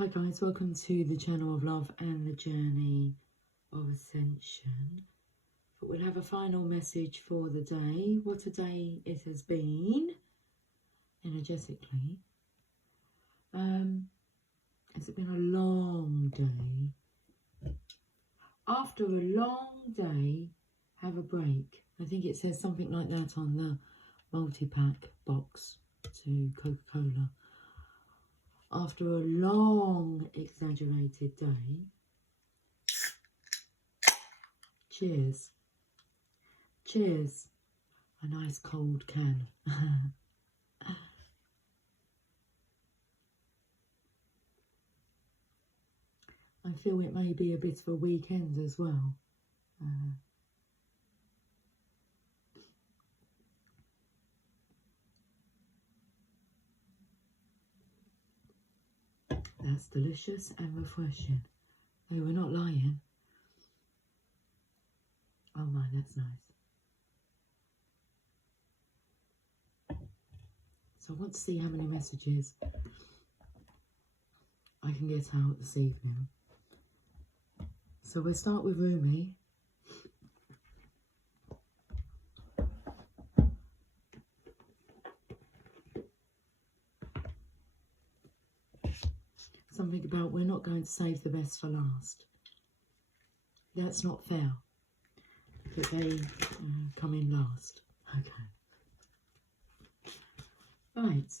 Hi guys, welcome to the channel of love and the journey of ascension. But we'll have a final message for the day. What a day it has been, energetically. It's been a long day. After a long day, have a break. I think it says something like that on the multi-pack box to Coca-Cola. After a long, exaggerated day, cheers. Cheers. A nice cold can. I feel it may be a bit of a weekend as well. That's delicious and refreshing. They were not lying. Oh my, that's nice. So I want to see how many messages I can get out this evening. So we'll start with Rumi. Something about we're not going to save the best for last. That's not fair. That they come in last. Okay. Right.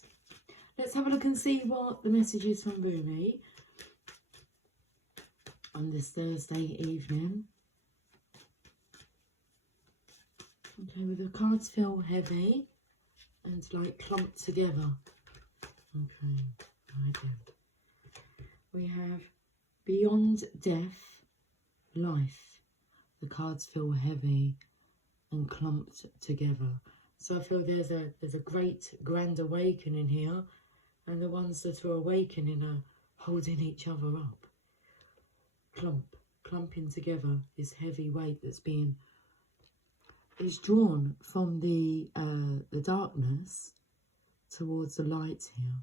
Let's have a look and see what the message is from Rumi on this Thursday evening. Okay, with the cards feel heavy and like clumped together. Okay, right then. We have beyond death, life. The cards feel heavy and clumped together. So I feel there's a great grand awakening here, and the ones that are awakening are holding each other up. Clumping together, this heavy weight that's being is drawn from the darkness towards the light here.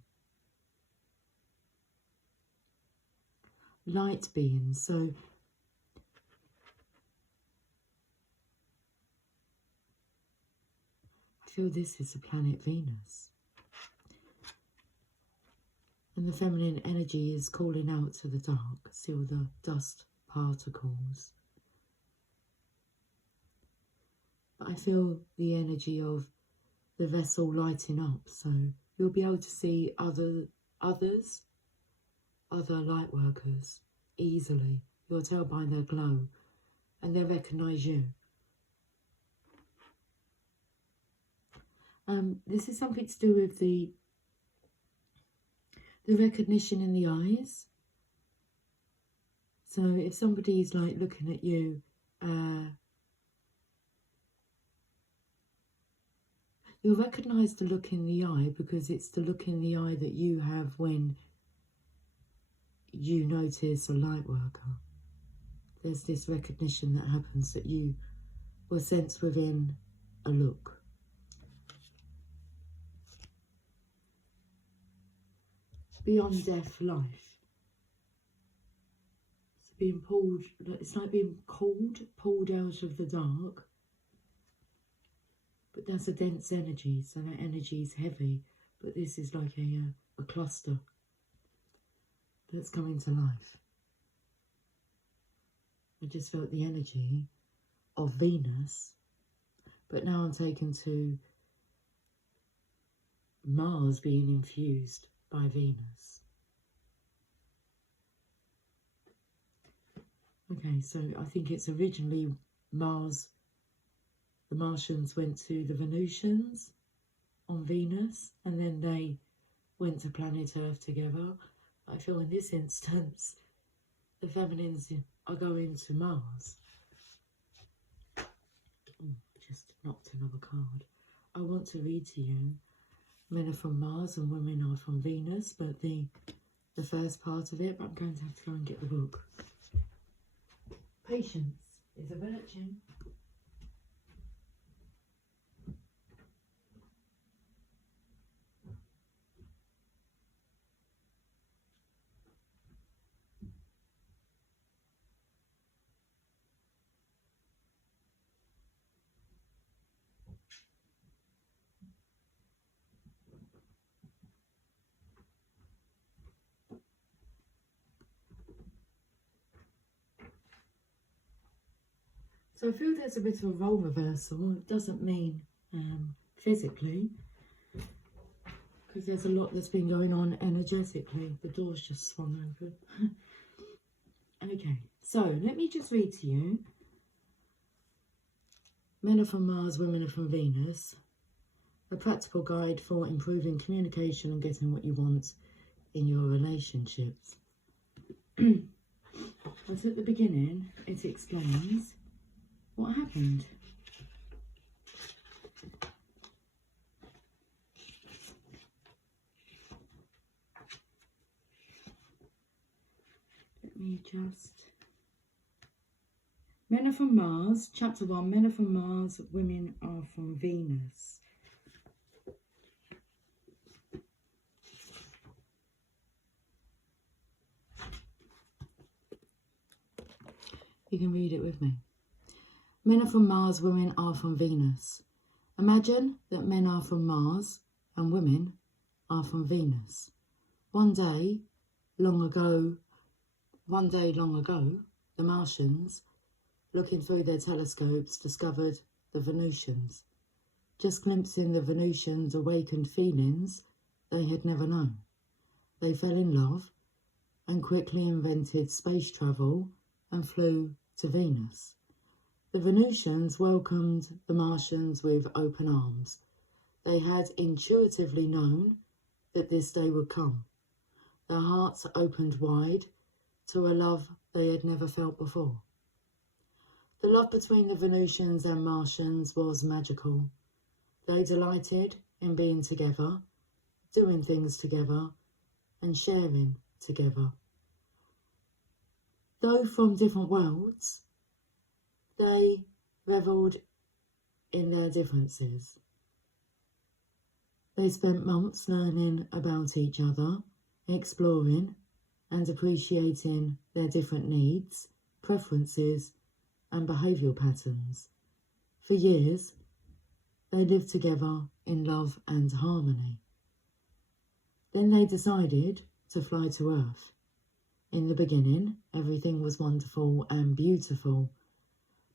Light beings, so I feel this is the planet Venus. And the feminine energy is calling out to the dark. See all the dust particles. But I feel the energy of the vessel lighting up, so you'll be able to see other light workers easily. You'll tell by their glow, and they'll recognise you. This is something to do with the recognition in the eyes. So if somebody's like looking at you, you'll recognise the look in the eye, because it's the look in the eye that you have when you notice a light worker. There's this recognition that happens that you will sense within a look. Beyond death, life. It's being pulled, it's like being pulled out of the dark. But that's a dense energy, so that energy is heavy. But this is like a cluster that's coming to life. I just felt the energy of Venus, but now I'm taken to Mars being infused by Venus. Okay, so I think it's originally Mars. The Martians went to the Venusians on Venus, and then they went to planet Earth together. I feel in this instance, the feminines are going to Mars. Oh, just knocked another card. I want to read to you. Men are from Mars and women are from Venus, but the first part of it, but I'm going to have to go and get the book. Patience is a virtue. So I feel there's a bit of a role reversal. It doesn't mean physically, because there's a lot that's been going on energetically. The door's just swung open. Okay, so let me just read to you. Men are from Mars, women are from Venus. A practical guide for improving communication and getting what you want in your relationships. But at the beginning, it explains what happened. Let me just... Men are from Mars, chapter 1, men are from Mars, women are from Venus. You can read it with me. Men are from Mars, women are from Venus. Imagine that men are from Mars and women are from Venus. One day long ago, the Martians, looking through their telescopes, discovered the Venusians. Just glimpsing the Venusians awakened feelings they had never known. They fell in love and quickly invented space travel and flew to Venus. The Venusians welcomed the Martians with open arms. They had intuitively known that this day would come. Their hearts opened wide to a love they had never felt before. The love between the Venusians and Martians was magical. They delighted in being together, doing things together, and sharing together. Though from different worlds, they revelled in their differences. They spent months learning about each other, exploring and appreciating their different needs, preferences, and behavioural patterns. For years, they lived together in love and harmony. Then they decided to fly to Earth. In the beginning, everything was wonderful and beautiful,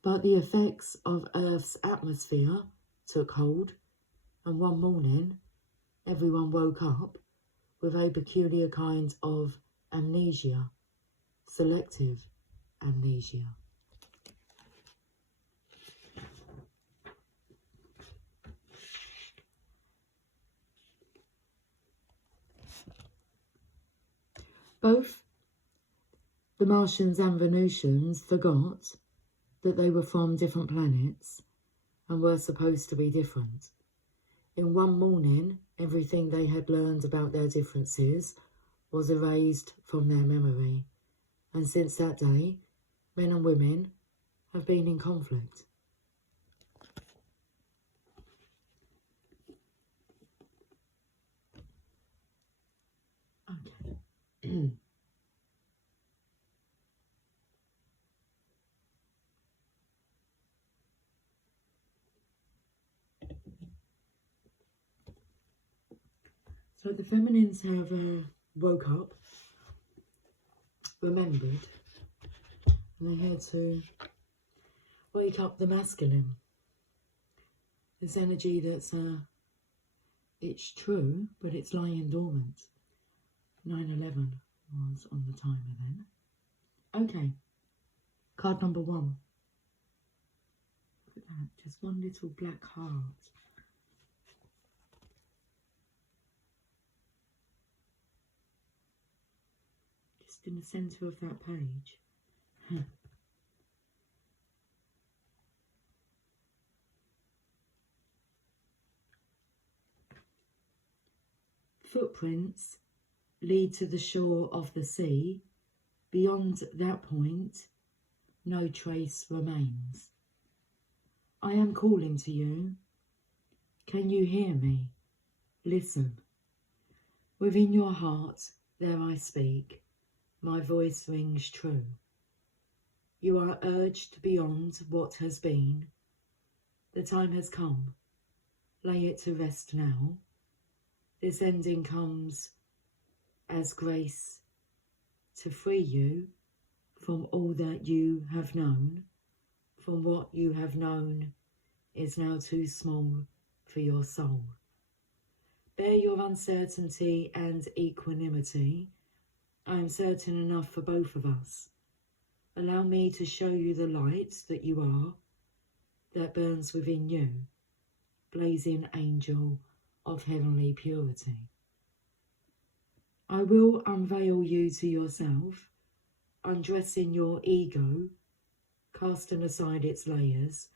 but the effects of Earth's atmosphere took hold, and one morning, everyone woke up with a peculiar kind of amnesia, selective amnesia. Both the Martians and Venusians forgot that they were from different planets and were supposed to be different. In one morning, everything they had learned about their differences was erased from their memory, and since that day, men and women have been in conflict. Okay. So the feminines have woke up, remembered, and they're here to wake up the masculine. This energy that's, it's true, but it's lying dormant. 9/11 was on the timer then. Okay, card number 1. Look at that, just one little black heart. Just in the centre of that page. Footprints lead to the shore of the sea. Beyond that point, no trace remains. I am calling to you. Can you hear me? Listen. Within your heart, there I speak. My voice rings true. You are urged beyond what has been. The time has come. Lay it to rest now. This ending comes as grace to free you from all that you have known, from what you have known is now too small for your soul. Bear your uncertainty and equanimity. I am certain enough for both of us. Allow me to show you the light that you are, that burns within you, blazing angel of heavenly purity. I will unveil you to yourself, undressing your ego, casting aside its layers,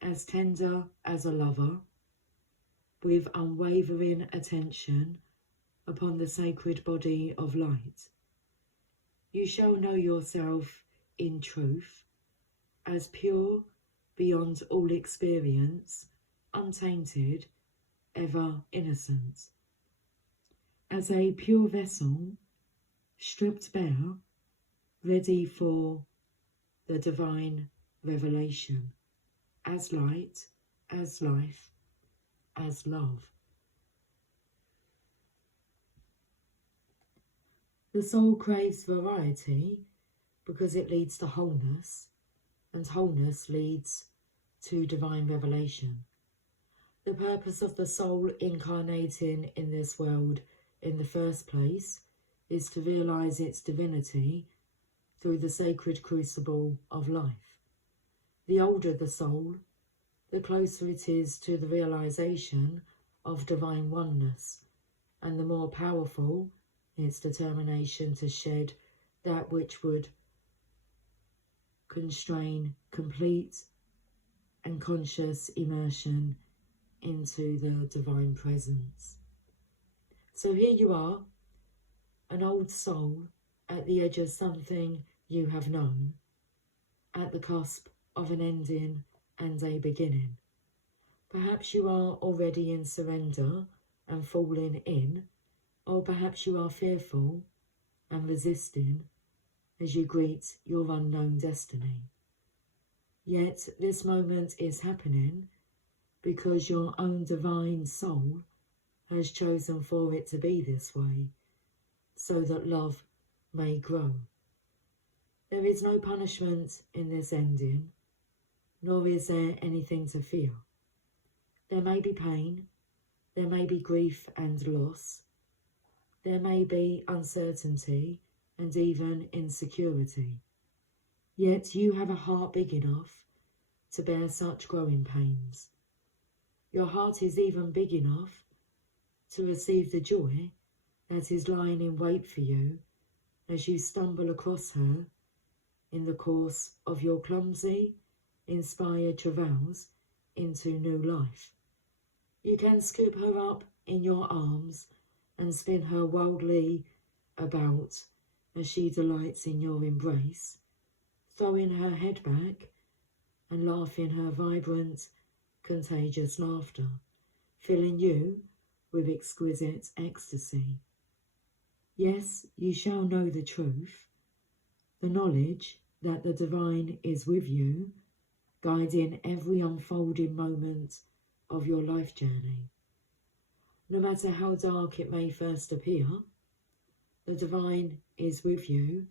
as tender as a lover, with unwavering attention upon the sacred body of light. You shall know yourself in truth, as pure beyond all experience, untainted, ever innocent. As a pure vessel, stripped bare, ready for the divine revelation, as light, as life, as love. The soul craves variety because it leads to wholeness, and wholeness leads to divine revelation. The purpose of the soul incarnating in this world in the first place is to realize its divinity through the sacred crucible of life. The older the soul, the closer it is to the realization of divine oneness, and the more powerful its determination to shed that which would constrain complete and conscious immersion into the divine presence. So here you are, an old soul at the edge of something you have known, at the cusp of an ending and a beginning. Perhaps you are already in surrender and falling in, or perhaps you are fearful and resisting as you greet your unknown destiny. Yet this moment is happening because your own divine soul has chosen for it to be this way, so that love may grow. There is no punishment in this ending, nor is there anything to fear. There may be pain, there may be grief and loss, there may be uncertainty and even insecurity. Yet you have a heart big enough to bear such growing pains. Your heart is even big enough to receive the joy that is lying in wait for you as you stumble across her in the course of your clumsy, inspired travails into new life. You can scoop her up in your arms and spin her wildly about as she delights in your embrace, throwing her head back and laughing her vibrant, contagious laughter, filling you with exquisite ecstasy. Yes, you shall know the truth, the knowledge that the divine is with you, guiding every unfolding moment of your life journey. No matter how dark it may first appear, the divine is with you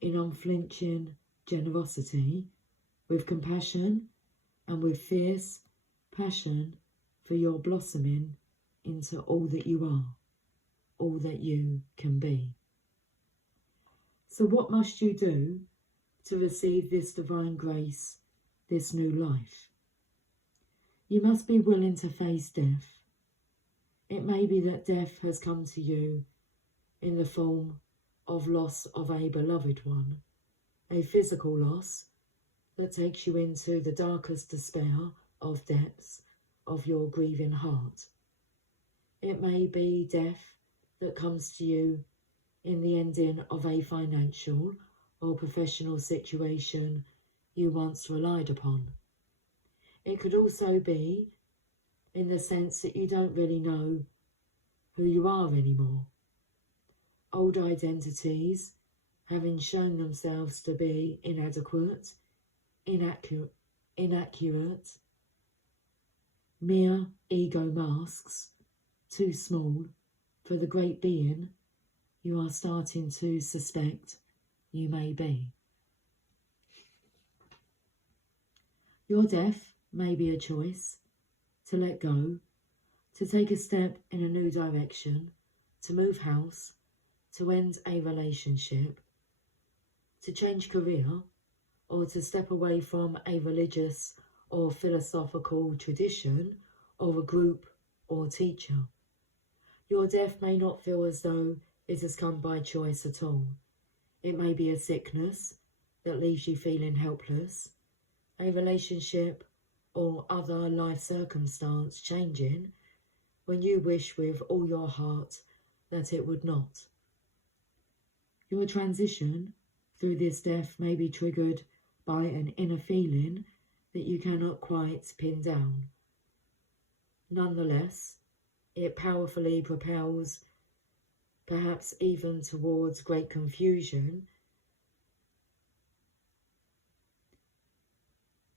in unflinching generosity, with compassion and with fierce passion for your blossoming into all that you are, all that you can be. So what must you do to receive this divine grace, this new life? You must be willing to face death. It may be that death has come to you in the form of loss of a beloved one, a physical loss that takes you into the darkest despair of depths of your grieving heart. It may be death that comes to you in the ending of a financial or professional situation you once relied upon. It could also be in the sense that you don't really know who you are anymore. Old identities having shown themselves to be inadequate, inaccurate, mere ego masks, too small for the great being you are starting to suspect you may be. Your death may be a choice to let go, to take a step in a new direction, to move house, to end a relationship, to change career, or to step away from a religious or philosophical tradition or a group or teacher. Your death may not feel as though it has come by choice at all. It may be a sickness that leaves you feeling helpless, a relationship or other life circumstance changing when you wish with all your heart that it would not. Your transition through this death may be triggered by an inner feeling that you cannot quite pin down. Nonetheless, it powerfully propels, perhaps even towards great confusion.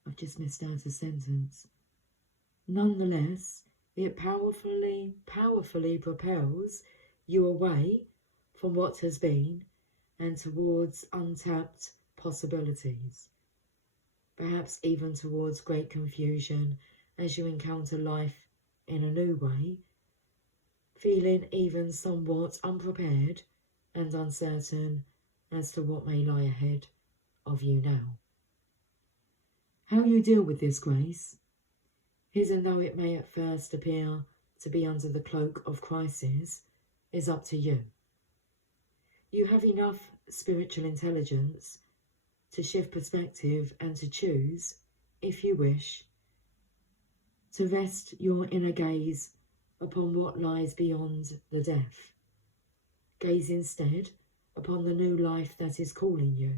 I've just missed out a sentence. Nonetheless, it powerfully propels you away from what has been and towards untapped possibilities, perhaps even towards great confusion as you encounter life in a new way, feeling even somewhat unprepared and uncertain as to what may lie ahead of you now. How you deal with this grace, even though it may at first appear to be under the cloak of crisis, is up to you. You have enough spiritual intelligence to shift perspective and to choose, if you wish, to rest your inner gaze upon what lies beyond the death. Gaze instead upon the new life that is calling you.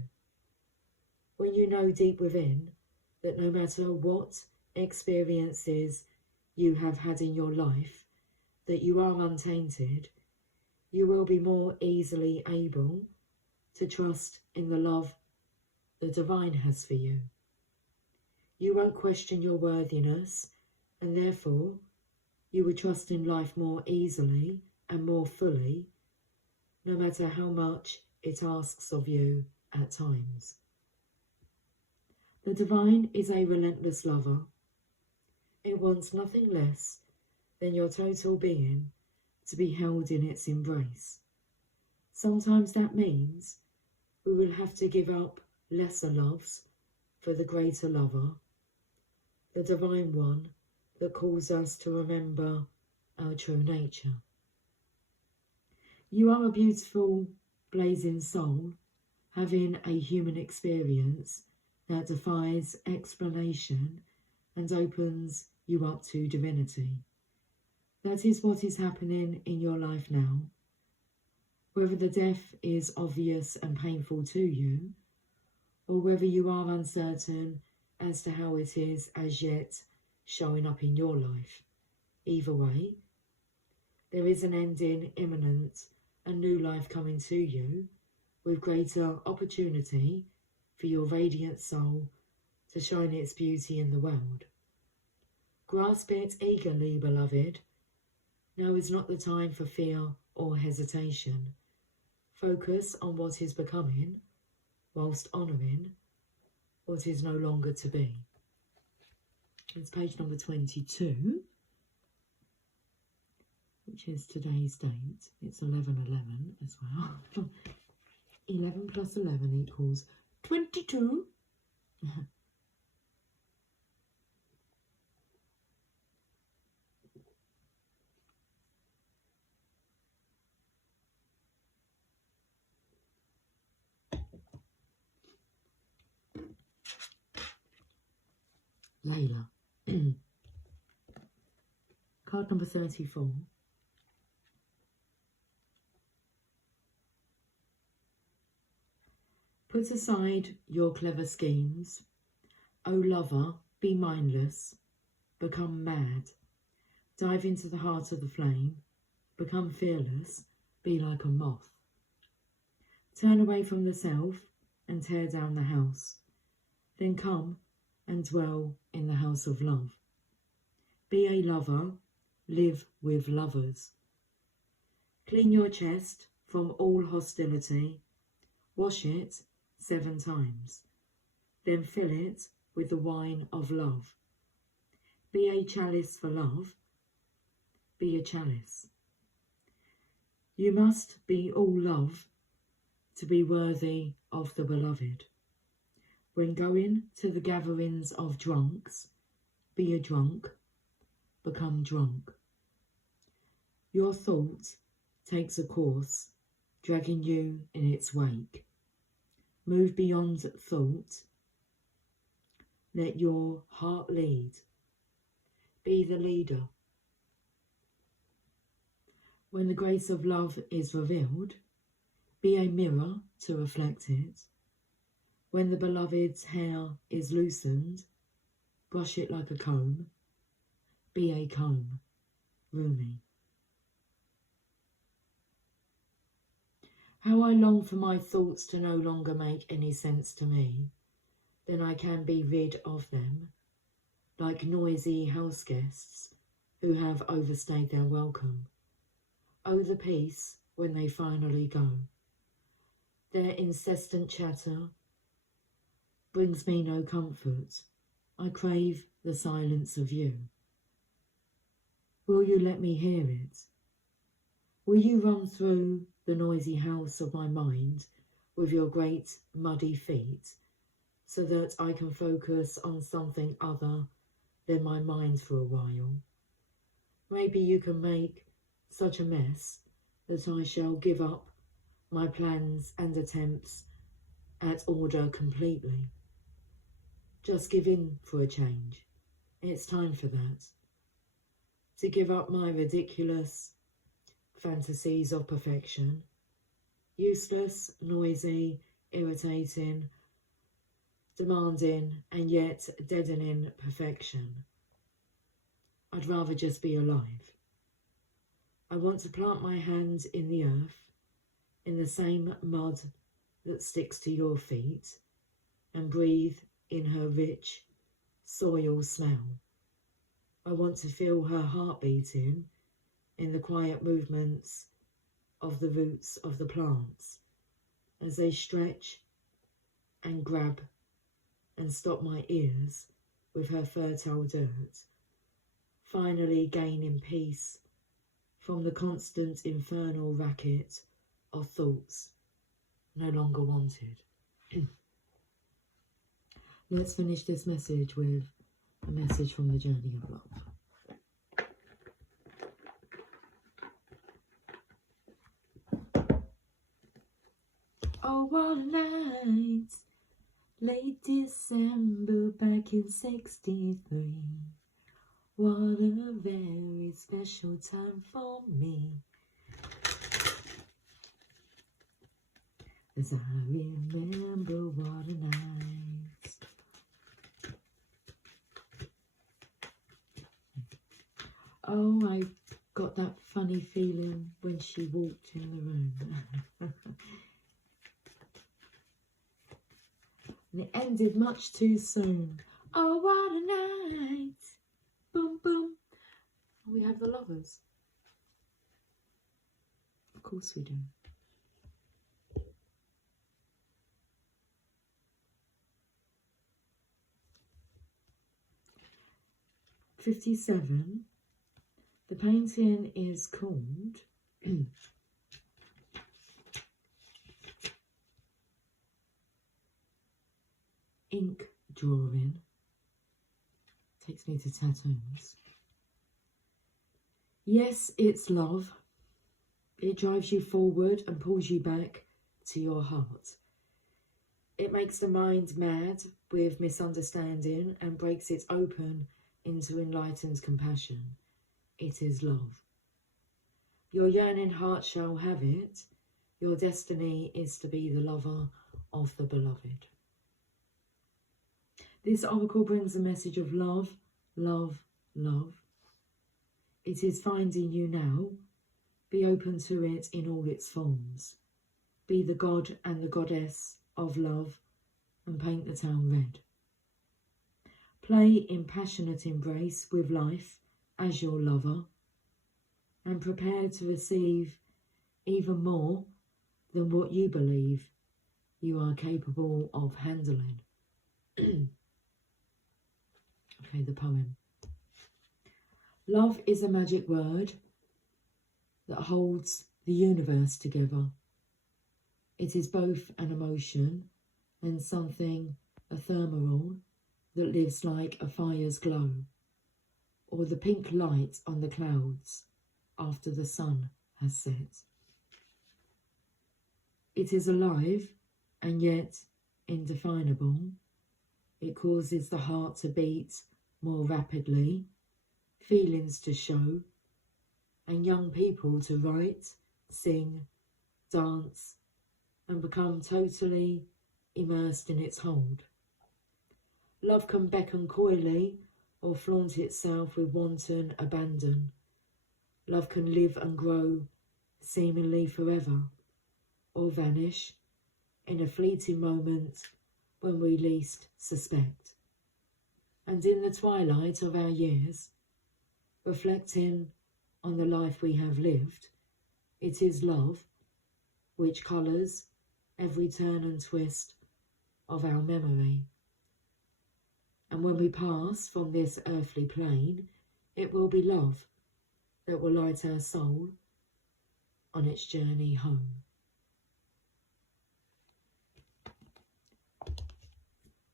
When you know deep within that no matter what experiences you have had in your life, that you are untainted, you will be more easily able to trust in the love the divine has for you. You won't question your worthiness, and therefore you will trust in life more easily and more fully, no matter how much it asks of you at times. The divine is a relentless lover. It wants nothing less than your total being to be held in its embrace. Sometimes that means we will have to give up lesser loves for the greater lover, the divine one that calls us to remember our true nature. You are a beautiful, blazing soul, having a human experience that defies explanation and opens you up to divinity. That is what is happening in your life now. Whether the death is obvious and painful to you, or whether you are uncertain as to how it is as yet showing up in your life. Either way, there is an ending imminent, a new life coming to you with greater opportunity for your radiant soul to shine its beauty in the world. Grasp it eagerly, beloved. Now is not the time for fear or hesitation. Focus on what is becoming, whilst honouring what is no longer to be. It's page number 22, which is today's date. It's 11/11 as well. 11 plus 11 equals 22. Layla. Card number 34. Put aside your clever schemes. O lover, be mindless. Become mad. Dive into the heart of the flame. Become fearless. Be like a moth. Turn away from the self and tear down the house. Then come and dwell in the house of love. Be a lover, live with lovers. Clean your chest from all hostility, wash it 7 times, then fill it with the wine of love. Be a chalice for love, be a chalice. You must be all love to be worthy of the beloved. When going to the gatherings of drunks, be a drunk, become drunk. Your thought takes a course, dragging you in its wake. Move beyond thought. Let your heart lead. Be the leader. When the grace of love is revealed, be a mirror to reflect it. When the beloved's hair is loosened, brush it like a comb. Be a comb. Rumi. How I long for my thoughts to no longer make any sense to me, then I can be rid of them, like noisy house guests who have overstayed their welcome. Oh, the peace when they finally go. Their incessant chatter brings me no comfort. I crave the silence of you. Will you let me hear it? Will you run through the noisy house of my mind with your great muddy feet, so that I can focus on something other than my mind for a while? Maybe you can make such a mess that I shall give up my plans and attempts at order completely. Just give in for a change. It's time for that. To give up my ridiculous fantasies of perfection, useless, noisy, irritating, demanding, and yet deadening perfection. I'd rather just be alive. I want to plant my hand in the earth, in the same mud that sticks to your feet, and breathe in her rich soil smell. I want to feel her heart beating in the quiet movements of the roots of the plants as they stretch and grab and stop my ears with her fertile dirt, finally gaining peace from the constant infernal racket of thoughts no longer wanted. Let's finish this message with a message from the journey of love. Oh, what a night, late December back in '63. What a very special time for me, as I remember what a night. Oh, I got that funny feeling when she walked in the room. And it ended much too soon. Oh, what a night. Boom, boom. We have the lovers. Of course we do. '57. The painting is called Ink Drawing. Takes me to tattoos. Yes, it's love. It drives you forward and pulls you back to your heart. It makes the mind mad with misunderstanding and breaks it open into enlightened compassion. It is love. Your yearning heart shall have it. Your destiny is to be the lover of the beloved. This oracle brings a message of love, love, love. It is finding you now. Be open to it in all its forms. Be the god and the goddess of love and paint the town red. Play in passionate embrace with life as your lover and prepare to receive even more than what you believe you are capable of handling. Okay, the poem. Love is a magic word that holds the universe together. It is both an emotion and something ephemeral that lives like a fire's glow, or the pink light on the clouds after the sun has set. It is alive and yet indefinable. It causes the heart to beat more rapidly, feelings to show, and young people to write, sing, dance, and become totally immersed in its hold. Love can beckon coyly or flaunt itself with wanton abandon. Love can live and grow seemingly forever, or vanish in a fleeting moment when we least suspect. And in the twilight of our years, reflecting on the life we have lived, it is love which colours every turn and twist of our memory. And when we pass from this earthly plane, it will be love that will light our soul on its journey home.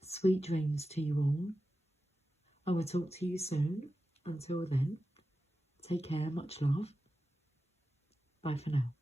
Sweet dreams to you all. I will talk to you soon. Until then, take care, much love. Bye for now.